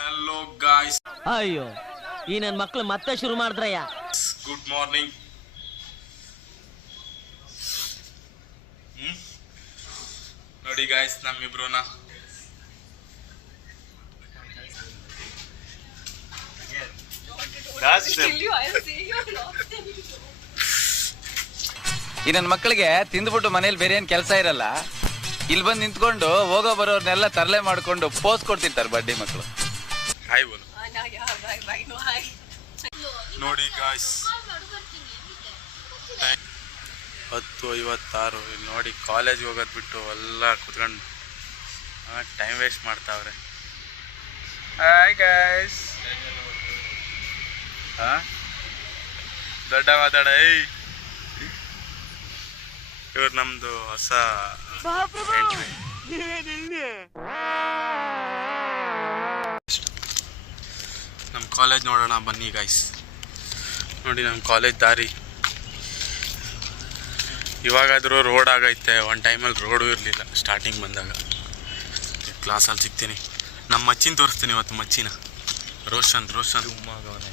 Hello guys. ಅಯ್ಯೋ ಈ ನನ್ನ ಮಕ್ಳು ಮತ್ತೆ ಶುರು ಮಾಡಿದ್ರಯ್ಯ. Good morning. ನೋಡಿ ಗಾಯ್ಸ್ ನಮ್ಮಿಬ್ರುನ ಈ ನನ್ನ ಮಕ್ಕಳಿಗೆ ತಿಂದ್ಬಿಟ್ಟು ಮನೇಲಿ ಬೇರೆ ಏನ್ ಕೆಲಸ ಇರಲ್ಲ, ಇಲ್ಲಿ ಬಂದು ನಿಂತ್ಕೊಂಡು ಹೋಗೋ ಬರೋರ್ನೆಲ್ಲ ತರಲೆ ಮಾಡ್ಕೊಂಡು ಪೋಸ್ ಕೊಡ್ತಿರ್ತಾರೆ ಬಡ್ಡಿ ಮಕ್ಕಳು. ಹಾಯ್ ಬೋಲು. ನೋಡಿ ಗಾಯ್ಸ್ 10:56. ಇಲ್ಲಿ ನೋಡಿ ಕಾಲೇಜ್ ಹೋಗೋದು ಬಿಟ್ಟು ಎಲ್ಲ ಕುತ್ಕೊಂಡು ಟೈಮ್ ವೇಸ್ಟ್ ಮಾಡ್ತಾವ್ರೆ. Hi guys. ದೊಡ್ಡ ಮಾತಾಡ. ಇವ್ರು ನಮ್ದು ಹೊಸ ಎಂಟ್ರಿ. ನಮ್ಮ ಕಾಲೇಜ್ ನೋಡೋಣ ಬನ್ನಿ ಗಾಯ್ಸ್. ನೋಡಿ ನಮ್ಮ ಕಾಲೇಜ್ ದಾರಿ ಇವಾಗಾದರೂ ರೋಡ್ ಆಗೈತೆ. ಒಂದು ಟೈಮಲ್ಲಿ ರೋಡು ಇರಲಿಲ್ಲ ಸ್ಟಾರ್ಟಿಂಗ್ ಬಂದಾಗ. ಕ್ಲಾಸಲ್ಲಿ ಸಿಗ್ತೀನಿ. ನಮ್ಮ ಮಚ್ಚಿನ ತೋರಿಸ್ತೀನಿ ಇವತ್ತು. ಮಚ್ಚಿನ ರೋಷನ್ ಆಗವನೆ.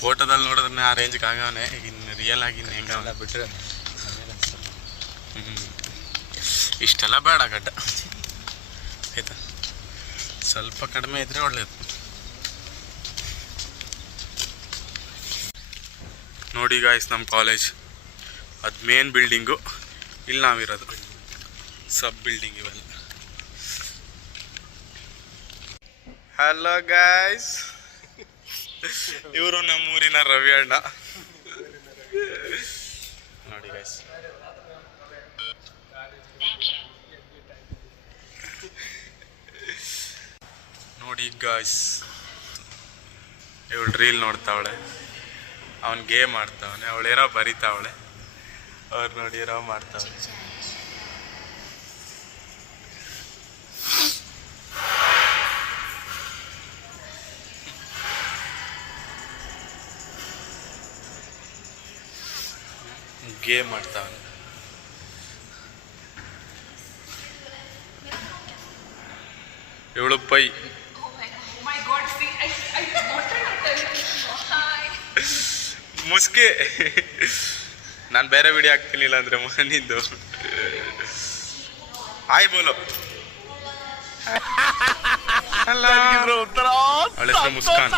ಫೋಟೋದಲ್ಲಿ ನೋಡಿದ್ರೆ ಆ ರೇಂಜ್ಗೆ ಆಗವನೆ. ಇನ್ನು ರಿಯಲ್ ಆಗಿ ಹೆಂಗವಲ್ಲ ಬಿಟ್ಟರೆ ಇಷ್ಟೆಲ್ಲ ಬೇಡ ಗಡ್ಡ ಆಯಿತಾ. ಸ್ವಲ್ಪ ಕಡಿಮೆ ಇದ್ದರೆ ಒಳ್ಳೆಯದು. ನೋಡಿ ಗಾಯ್ಸ್ ನಮ್ಮ ಕಾಲೇಜ್ ಅದು ಮೇನ್ ಬಿಲ್ಡಿಂಗು. ಇಲ್ಲಿ ನಾವಿರೋದು ಸಬ್ ಬಿಲ್ಡಿಂಗ್ ಇವೆಲ್ಲ. Hello guys. ಇವರು ನಮ್ಮೂರಿನ ರವಿ ಅಣ್ಣ. ನೋಡಿ ಗಾಯ್ಸ್ ನೋಡಿ ಗಾಯ್ಸ್ ಇವಳು ರೀಲ್ ನೋಡ್ತಾವಳೆ, ಅವನು ಗೇಮ್ ಆಡ್ತಾವನೆ, ಅವಳೇನೋ ಬರಿತಾವಳೆ, ಅವ್ರು ನೋಡಿ ಏನೋ ಮಾಡ್ತಾವಳೆ. ಗೇಮ್ ಮಾಡ್ತಾವನೆ. ಇವಳು ಪೈ. ಮುಸ್ಕೆ. ನಾನು ಬೇರೆ ವಿಡಿಯೋ ಹಾಕ್ತೀನಿ ಇಲ್ಲ ಅಂದ್ರೆ ಮನಿಂದು. ಹಾಯ್ ಬೋಲೋ. ಅವಳ ಹೆಸರು ಮುಸ್ಕಾನ್.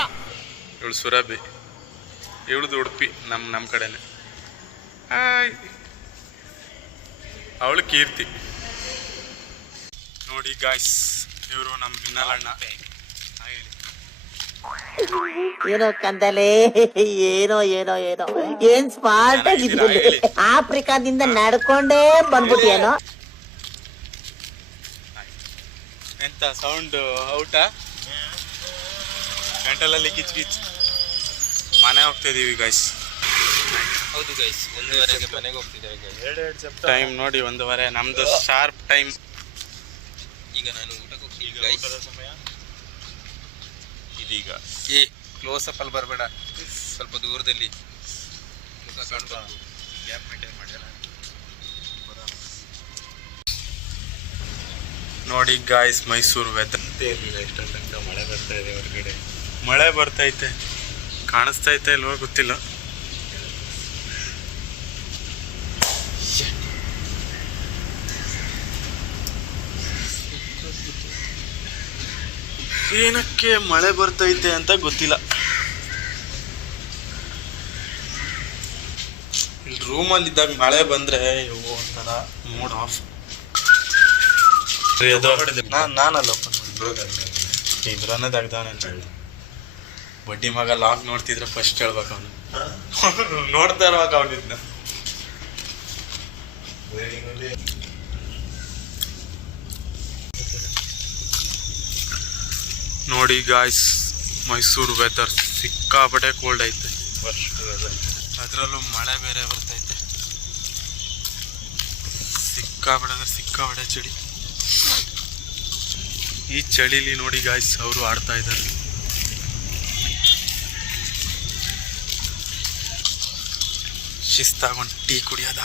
ಇವಳು ಸುರಭಿ. ಇವಳದು ಉಡುಪಿ ನಮ್ಮ ಕಡೆನೆ. ಹಾಯ್. ಅವಳು ಕೀರ್ತಿ. ನೋಡಿ ಗಾಯ್ಸ್ ಇವರು ನಮ್ಮ ಮಿನ್ನಲಣ್ಣ. ಏನೋ ಕಂದಲೆ, ಏನೋ ಏನೋ ಏನೋ ಏನ್ ಸ್ಮಾರ್ಟ್ ಆಗಿದ್ದೀನಿ. ಆಫ್ರಿಕಾದಿಂದ ನಡ್ಕೊಂಡೇ ಬಂದ್ಬಿಟ್ಟೇನೋ. ಎಂತ ಸೌಂಡ್ ಔಟಾ? ಗಂಟಲಲ್ಲಿ ಕಿಚ್ ಕಿಚ್. ಮನೆ ಹೋಗ್ತಾ ಇದೀವಿ ಗೈಸ್. ಹೌದು ಗೈಸ್, 1:30ಗೆ ಮನೆಗೆ ಹೋಗ್ತಿದ್ದೇವೆ. ಟೈಮ್ ನೋಡಿ 1:30. ನಮ್ದು ಶಾರ್ಪ್ ಟೈಮ್. ಈಗ ನಾನು ಊಟಕ್ಕೆ ಹೋಗ್ತೀನಿ ಗೈಸ್. ಇದೀಗ ಕ್ಲೋಸ್ ಅಪ್ ಅಲ್ಲಿ ಬರಬೇಡ, ಸ್ವಲ್ಪ ದೂರದಲ್ಲಿ ಮುಖ ಕಾಣ್ಬಾರ್ದು. ಗ್ಯಾಪ್ ಮೇಂಟೈನ್ ಮಾಡ್ಯಾರ. ನೋಡಿ ಗಾಯ್ಸ್ ಮೈಸೂರು ವೆದರ್. ಇಷ್ಟೊಂದು ತನಕ ಮಳೆ ಬರ್ತಾ ಇದೆ. ಹೊರಗಡೆ ಮಳೆ ಬರ್ತೈತೆ, ಕಾಣಿಸ್ತೈತೆ ಇಲ್ವೋ ಗೊತ್ತಿಲ್ಲ. ಏನಕ್ಕೆ ಮಳೆ ಬರ್ತೈತೆ ಅಂತ ಗೊತ್ತಿಲ್ಲ. ಇಲ್ಲಿ ರೂಮಲ್ಲಿ ಇದ್ದಾಗ ಮಳೆ ಬಂದ್ರೆ ಒಂಥರ ಮೂಡ್ ಆಫ್. ನಾನಲ್ಲ ಇದ್ರನ್ನೇ ತೆಗ್ದವನೆ ಅಂತ ಹೇಳಿ. ಬಡ್ಡಿ ಮಗ ಲಾಕ್ ನೋಡ್ತಿದ್ರೆ ಫಸ್ಟ್ ಹೇಳ್ಬೇಕು ಅವನು. ನೋಡ್ತಾ ಇರುವಾಗ ಅವನಿದ್ನ. ನೋಡಿ ಗಾಯ್ಸ್ ಮೈಸೂರು ವೆದರ್ ಸಿಕ್ಕಾಪಟ್ಟೆ ಕೋಲ್ಡ್ ಐತೆ. ಅದರಲ್ಲೂ ಮಳೆ ಬೇರೆ ಬರ್ತೈತೆ. ಸಿಕ್ಕಾಪಟ್ಟೆ ಅಂದ್ರೆ ಸಿಕ್ಕಾಪಟ್ಟೆ ಚಳಿ. ಈ ಚಳಿಲಿ ನೋಡಿ ಗಾಯ್ಸ್ ಅವರು ಆಡ್ತಾ ಇದ್ದಾರೆ. ಶಿಸ್ತಾಗೊಂಡು ಟೀ ಕುಡಿಯೋದ.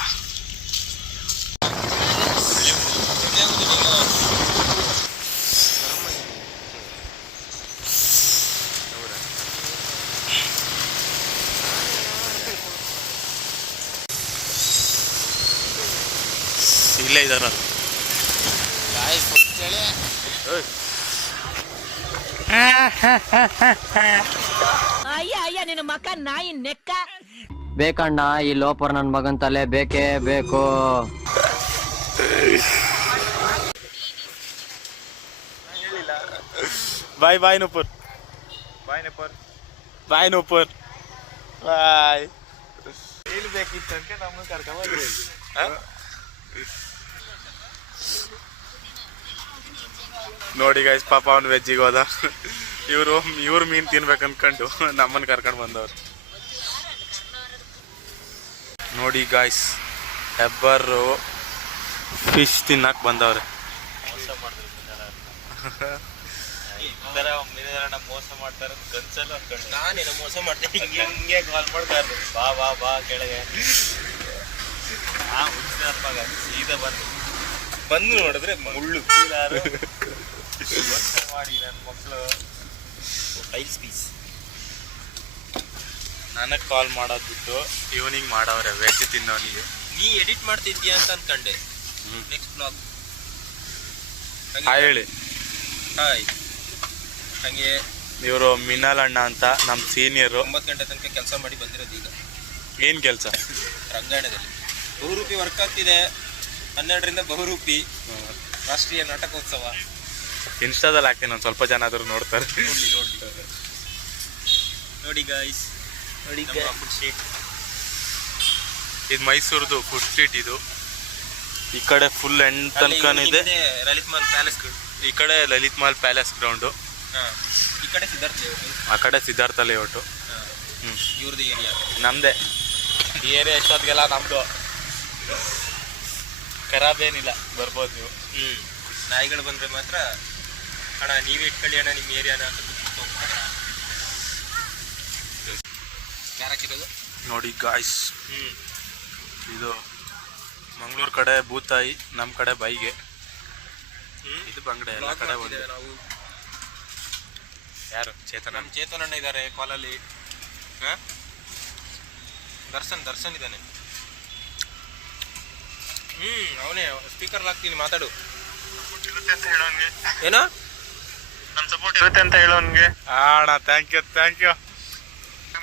ಇಲ್ಲೇ ಇದಾರ. ಅಯ್ಯ ಅಯ್ಯ ನಿನ್ನ ಮಕ್ಕ ನಾಯಿ ನೆಕ್ಕ. ಬೇಕಣ್ಣ ಈ ಲೋಪರ್ ನನ್ ಮಗನ್ ತಲೆ ಬೇಕೇ ಬೇಕು. ಬಾಯ್ ಬಾಯ್ ನೂಪುರ್, ಬಾಯ್ ನೂಪುರ್, ಬಾಯ್ ನೂಪುರ್, ಬಾಯ್. ಬೇಕಿತ್ತಂತೆ ನಮ್ಮನ್ನು ಕರ್ಕೊಂಡ್ಬಂದ್ರಿ. ನೋಡಿ ಗೈಸ್, ಪಾಪ ಅವ್ನು ವೆಜ್ಜಿಗೆ ಹೋದ. ಇವ್ರು ಮೀನು ತಿನ್ಬೇಕು ಅನ್ಕೊಂಡು ನಮ್ಮನ್ನು ಕರ್ಕೊಂಡು ಬಂದವ್ರು. ನೋಡಿ ಗಾಯ್ಸ್, ಹೆಬ್ಬರು ಫಿಶ್ ತಿನ್ನಕ್ಕೆ ಬಂದವ್ರೆ. ಮೋಸ ಮಾಡ್ತಾರೆ ಗನ್ಸಲ್ಲ ಅನ್ಕೊಂಡು ನಾನೇನು ಮೋಸ ಮಾಡ್ತೀನಿ. ಹಿಂಗೆ ಕಾಲ್ ಮಾಡ್ತಾರೆ, ಬಾ ಬಾ ಬಾ ಕೆಳಗೆ. ಹುಡ್ಸಾರ್ಪಾಗ ಸೀದಾ ಬಂದು ನೋಡಿದ್ರೆ ಮುಳ್ಳು ಮಾಡಿ ನನ್ನ ಮಕ್ಕಳು ಟೈಲ್ಸ್ ಪೀಸ್. ನನಗೆ ಕಾಲ್ ಮಾಡೋದು ಬಿಟ್ಟು ಇವನಿಗೆ ಮಾಡವ್ರೆ, ವೆಜ್ ತಿನ್ನೋನಿಗೆ. ನೀ ಎಡಿಟ್ ಮಾಡ್ತಿದ್ಯಾ ಅಂತ ಅನ್ಕಂಡೆ. ನೆಕ್ಸ್ಟ್ ಬ್ಲಾಗ್ ಹಾಯ್ ಹೇಳಿ. ಹಾಯ್. ಹಂಗೆ ಇವರು ಮಿನ್ನಲ್ ಅಣ್ಣ ಅಂತ ನಮ್ಮ ಸೀನಿಯರು. 9 ಗಂಟೆ ತನಕ ಕೆಲಸ ಮಾಡಿ ಬಂದಿರೋದು. ಈಗ ಏನು ಕೆಲಸ? ರಂಗಾಯಣದಲ್ಲಿ ಬಹುರೂಪಿ ವರ್ಕ್ ಆಗ್ತಿದೆ. 12ರಿಂದ ಬಹುರೂಪಿ ರಾಷ್ಟ್ರೀಯ ನಾಟಕೋತ್ಸವ. ಇನ್ಸ್ಟಾದಲ್ಲಿ ಹಾಕ್ತೀನಿ, ಒಂದು ಸ್ವಲ್ಪ ಜನ ಆದರೂ ನೋಡ್ತಾರೆ. ನೋಡಿ ಗಾಯ್ಸ್, ನೋಡಿ ಫುಡ್ ಸ್ಟ್ರೀಟ್. ಇದು ಮೈಸೂರ್ದು ಫುಡ್ ಸ್ಟ್ರೀಟ್. ಇದು ಈ ಕಡೆ ಫುಲ್ ಎಂಡ್ ತನಕನಿದೆ. ಲಲಿತ್ ಮಹಲ್ ಪ್ಯಾಲೇಸ್. ಈ ಕಡೆ ಲಲಿತ್ ಮಹಲ್ ಪ್ಯಾಲೇಸ್ ಗ್ರೌಂಡು, ಈ ಕಡೆ ಸಿದ್ಧಾರ್ಥ ಲೇಔಟ್, ಆ ಕಡೆ ಸಿದ್ಧಾರ್ಥ ಲೇಔಟು. ಇವ್ರದ್ದು ಏರಿಯಾ. ನಮ್ಮದೇ ಈ ಏರಿಯಾ. ಎಷ್ಟೊತ್ತಿಗೆಲ್ಲ ನಮ್ಮದು. ಖರಾಬೇನಿಲ್ಲ, ಬರ್ಬೋದು ನೀವು. ನಾಯಿಗಳು ಬಂದರೆ ಮಾತ್ರ ಅಣ್ಣ ನೀವೇ ಇಟ್ಕೊಳ್ಳಿ ಅಣ್ಣ ನಿಮ್ಮ ಏರಿಯಾನ ಅಂತ ಹೋಗ್ತಾರೆ. ಯಾರು ಹಾಕಿರೋದು ನೋಡಿ ಗಾಯ್ಸ್, ಇದು ಮಂಗಳೂರು ಕಡೆ ಬೂತಾಯಿ, ನಮ್ಮ ಕಡೆ ಬೈಗೆ. ಇದು ಬಂಗಡೆ, ಎಲ್ಲ ಕಡೆ ಒಂದು. ನಾವು ಯಾರು? ಚೇತನ. ನಮ್ಮ ಚೇತನಣ್ಣ ಇದ್ದಾರೆ ಕಾಲಲ್ಲಿ. ಹಾಂ, ದರ್ಶನ್ ಇದ್ದಾನೆ. ಅವನೇ ಸ್ಪೀಕರ್ ಹಾಕ್ತೀನಿ, ಮಾತಾಡು. ಏನೋ ನಮ್ಮ ಸಪೋರ್ಟ್ ಇರುತ್ತೆ ಅಂತ ಹೇಳೋನ್ಗೆ. ಅಣ್ಣ ಥ್ಯಾಂಕ್ ಯು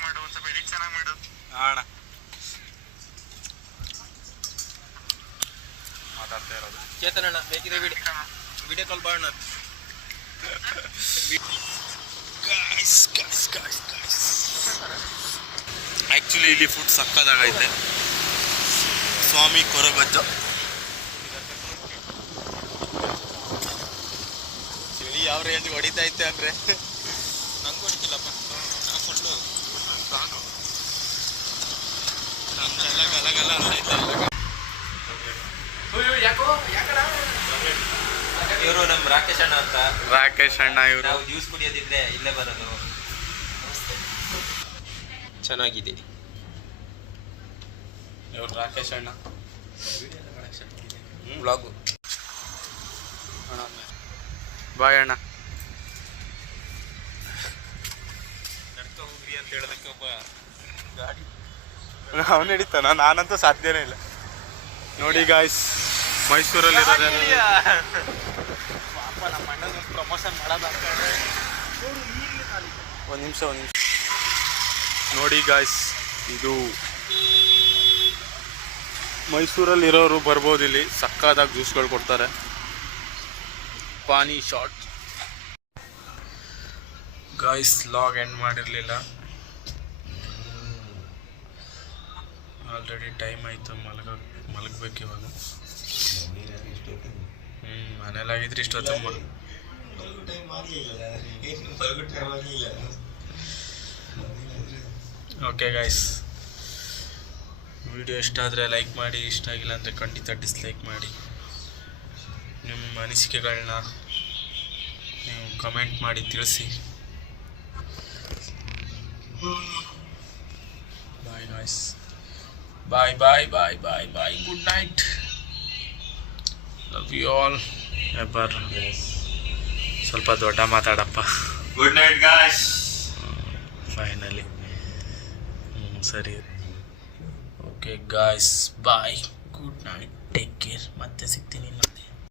ಮಾಡು, ಒಂದು ಸ್ವಲ್ಪ ಎಡಿಟ್ ಚೆನ್ನಾಗಿ ಮಾಡು ಅಣ್ಣ. ಮಾತಾಡ್ತಾ ಇರೋದು ಚೇತನಣ್ಣ. ಬೇಕಿದ್ರೆ ವಿಡಿಯೋ ಕಾಲ್ ಮಾಡೋಣ. ಆ್ಯಕ್ಚುಲಿ ಇಲ್ಲಿ ಫುಡ್ ಸಕ್ಕದಾಗೈತೆ. ಸ್ವಾಮಿ ಕೊರಗಜ್ಜ ಚಳಿ ಯಾವ ರೇಂಜ್ ಹೊಡಿತೈತೆ ಅಂದರೆ ನಂಗೆ ಹೊಡಿತಿಲ್ಲಪ್ಪ. ನಾನು ಫುಲ್ಲು ಸ್ಟ್ರಾಂಗು. ಇವರು ನಮ್ಮ ರಾಕೇಶ್ ಅಣ್ಣ ಅಂತ. ರಾಕೇಶ್ ಅಣ್ಣ ಇವರು. ನಾವು ಜ್ಯೂಸ್ ಕುಡಿಯೋದಿದ್ರೆ ಇಲ್ಲೇ ಬರೋದು. ಚೆನ್ನಾಗಿದೆ ಇವ್ರು ರಾಕೇಶ್ ಅಣ್ಣ. ವ್ಲಾಗು. ಬಾಯ್ ಅಣ್ಣ. ನಡ್ಕೊ ಹೋಗ್ರಿ ಅಂತ ಹೇಳೋದಕ್ಕೆ ಒಬ್ಬ ಗಾಡಿ ಅವನು ಹಿಡಿತಾನ? ನಾನಂತೂ ಸಾಧ್ಯನೇ ಇಲ್ಲ. ನೋಡಿ ಗಾಯ್ಸ್, ಮೈಸೂರಲ್ಲಿರೋದು ನಮ್ಮ ಅಣ್ಣನ ಪ್ರಮೋಷನ್ ಮಾಡೋದು ಅನ್ಕೊಂಡ್ರೆ. ಒಂದು ನಿಮಿಷ ನೋಡಿ ಗಾಯ್ಸ್, ಇದು ಮೈಸೂರಲ್ಲಿರೋರು ಬರ್ಬೋದು. ಇಲ್ಲಿ ಸಕ್ಕದಾಗಿ ಜ್ಯೂಸ್ಗಳು ಕೊಡ್ತಾರೆ. ಪಾನಿ ಶಾಟ್. ಗಾಯ್ಸ್, ಲಾಗ್ ಎಂಡ್ ಮಾಡಿರಲಿಲ್ಲ. ಆಲ್ರೆಡಿ ಟೈಮ್ ಆಯಿತು, ಮಲಗಬೇಕು ಇವಾಗ. ಮನೇಲಾಗಿದ್ರೆ ಇಷ್ಟೊತ್ತು. ಓಕೆ ಗಾಯ್ಸ್, ವಿಡಿಯೋ ಇಷ್ಟ ಆದರೆ ಲೈಕ್ ಮಾಡಿ, ಇಷ್ಟ ಆಗಿಲ್ಲ ಅಂದರೆ ಖಂಡಿತ ಡಿಸ್ಲೈಕ್ ಮಾಡಿ. ನಿಮ್ಮ ಅನಿಸಿಕೆಗಳನ್ನ ನೀವು ಕಮೆಂಟ್ ಮಾಡಿ ತಿಳಿಸಿ. Bye guys, bye bye bye bye bye. Good night. Love you all. ಎಬ್ಬರ್ ಸ್ವಲ್ಪ ದೊಡ್ಡ ಮಾತಾಡಪ್ಪ. Good night guys. ಫೈನಲಿ ಸರಿ. Okay guys, bye, good night, take care. ಮತ್ತೆ ಸಿಗ್ತೀನಿ.